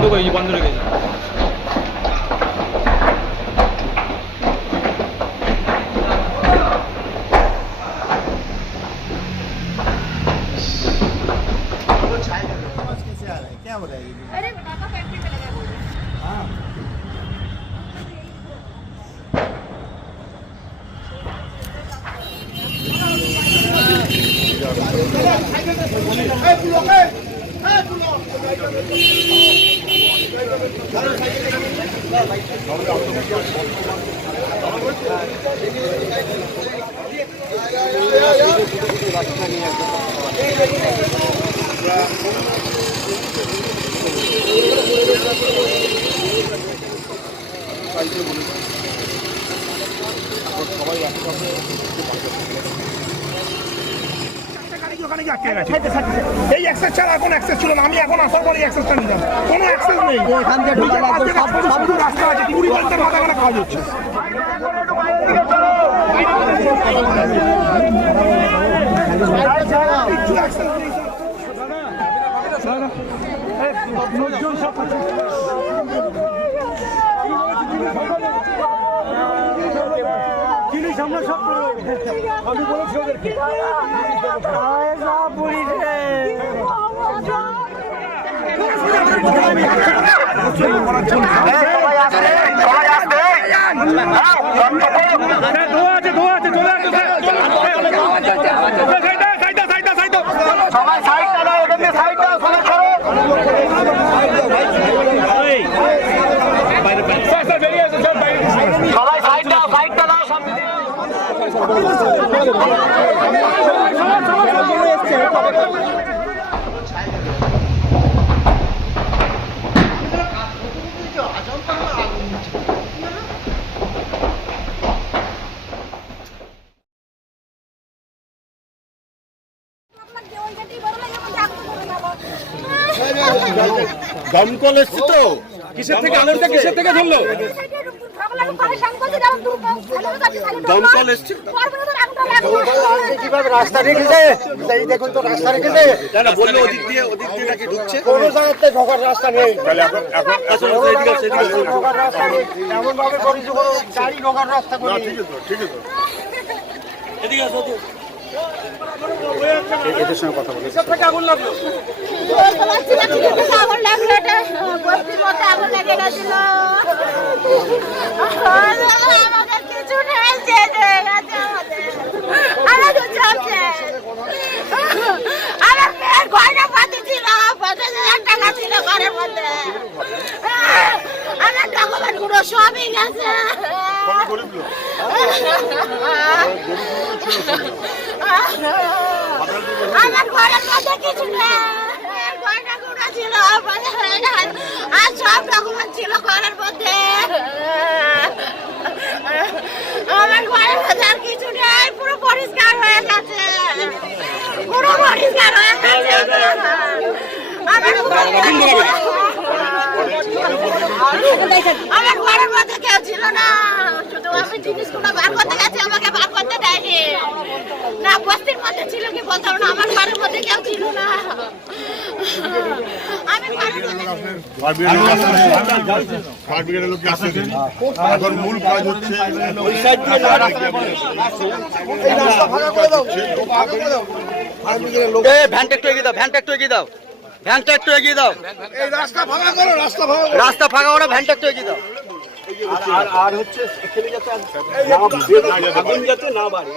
বন্ধ করেছি, বন্ধ রেখেছি। क्या हो रहा है? अरे पापा फैक्ट्री पे लगा बोल रहे हैं। हाँ ওখানে কি আটকে গেছে? এই অ্যাক্সেস ছাড়া এখন অ্যাক্সেস ছিল না। আমি এখন আসার পরে অ্যাক্সেসটা নিলাম। কোনো অ্যাক্সেস নেই। এখান দিয়ে ঢোকা লাগবে, শুধু রাস্তা আছে, 20 ঘন্টার মাথা কাটা কাজ হচ্ছে। কিছু অ্যাক্সেস নেই। আমরা সব আমি বলেছি ওদেরকে দমকল এসছে তো কিসের থেকে আলোটা কিসের থেকে ধরলো দমকল এসছে কিভাবে রাস্তা রেখেছে এই দেখুন তো রাস্তা রেখেছে না বললো ওদিক দিয়ে নাকি ঢুকছে কোনো জায়গাতে ঢোকার রাস্তা নেই তাহলে এখন ঢোকার রাস্তা নেই এমন ভাবে করেছে কোনো গাড়ি ঢোকার রাস্তা করে ঠিক আছে এদিকে আসো এদের সঙ্গে কথা বলে আগুন লাগলো এটা বস্তির মধ্যে আগুন লেগে গেছিল আমাদের কিছু নেই শেষ হয়ে গেছে আমাদের চলছে আমার মেয়ের গয়না পাতি ছিল 50,000 টাকা ছিল ঘরের মধ্যে আমার ডকুমেন্ট গুলো সবই গেছে আমার ঘরের মধ্যে কিছু নেই গয়না গুলো ছিল আর সব ডকুমেন্ট ছিল ঘরের মধ্যে আমার ঘরের মধ্যে আর কিছু নেই পুরো পরিষ্কার হয়ে গেছে পুরো পরিষ্কার হয়ে গেছে আমার ঘরের মধ্যে কেউ ছিল না শুধু আমি জিনিসগুলো বার করতে গেছি আমাকে বার করতে দেয়নি না বস্তির মধ্যে ছিল কি বলতাম না আমার ঘরের মধ্যে কেউ ছিল না আমি এখন মূল কাজ হচ্ছে ভ্যানটা একটু এগিয়ে দাও ভ্যানটা একটু এগিয়ে দাও ভ্যানটা একটু এগিয়ে দাও রাস্তা ফাঁকা করো, রাস্তা ফাঁকা করো ভ্যানটা একটু এগিয়ে দাও আর হচ্ছে এখানে যাতে আগুন যাতে না বাড়ে